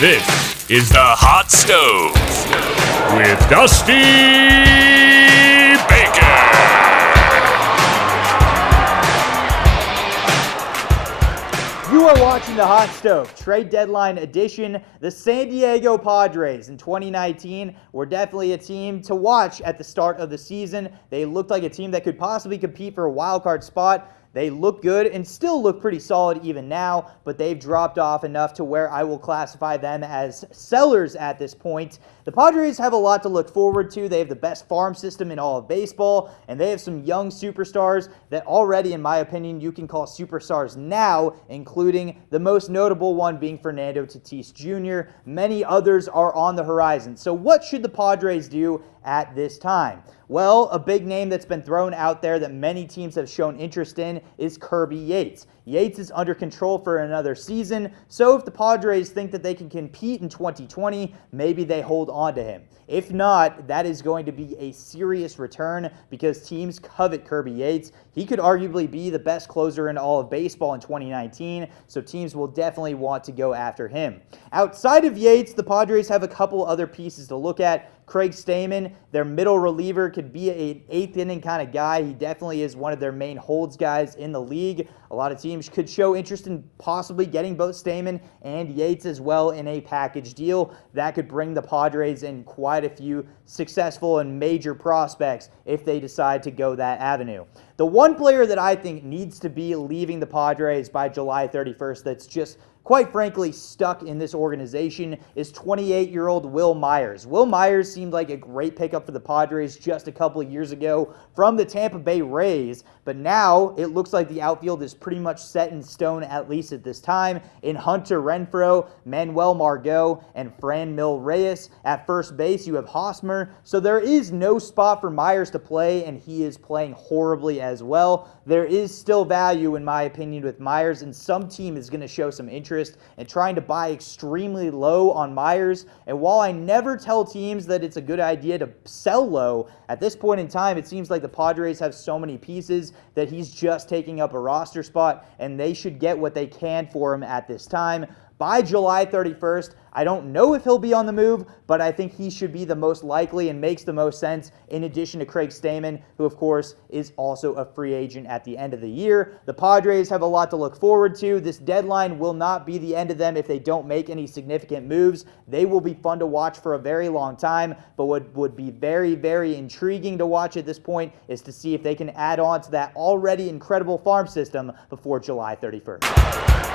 This is the Hot Stove with Dusty Baker. You are watching the Hot Stove Trade Deadline Edition. The San Diego Padres in 2019 were definitely a team to watch at the start of the season. They looked like a team that could possibly compete for a wild card spot. They look good and still look pretty solid even now, but they've dropped off enough to where I will classify them as sellers at this point. The Padres have a lot to look forward to. They have the best farm system in all of baseball, and they have some young superstars that already, in my opinion, you can call superstars now, including the most notable one being Fernando Tatis Jr. Many others are on the horizon. So what should the Padres do at this time? Well, a big name that's been thrown out there that many teams have shown interest in is Kirby Yates. Yates is under control for another season, so if the Padres think that they can compete in 2020, maybe they hold on to him. If not, that is going to be a serious return because teams covet Kirby Yates. He could arguably be the best closer in all of baseball in 2019, so teams will definitely want to go after him. Outside of Yates, the Padres have a couple other pieces to look at. Craig Stammen, their middle reliever, could be an eighth inning kind of guy. He definitely is one of their main holds guys in the league. A lot of teams could show interest in possibly getting both Stammen and Yates as well in a package deal. That could bring the Padres in quite a few successful and major prospects if they decide to go that avenue. The one player that I think needs to be leaving the Padres by July 31st that's just quite frankly stuck in this organization is 28-year-old Wil Myers. Wil Myers seemed like a great pickup for the Padres just a couple of years ago from the Tampa Bay Rays, but now it looks like the outfield is pretty much set in stone, at least at this time, in Hunter Renfroe, Manuel Margot, and Franmil Reyes. At first base, you have Hosmer, so there is no spot for Myers to play, and he is playing horribly as well. There is still value, in my opinion, with Myers, and some team is going to show some interest in trying to buy extremely low on Myers. And while I never tell teams that it's a good idea to sell low, at this point in time, it seems like the Padres have so many pieces that he's just taking up a roster spot, and they should get what they can for him at this time. By July 31st, I don't know if he'll be on the move, but I think he should be the most likely and makes the most sense, in addition to Craig Stammen, who, of course, is also a free agent at the end of the year. The Padres have a lot to look forward to. This deadline will not be the end of them if they don't make any significant moves. They will be fun to watch for a very long time, but what would be very, very intriguing to watch at this point is to see if they can add on to that already incredible farm system before July 31st.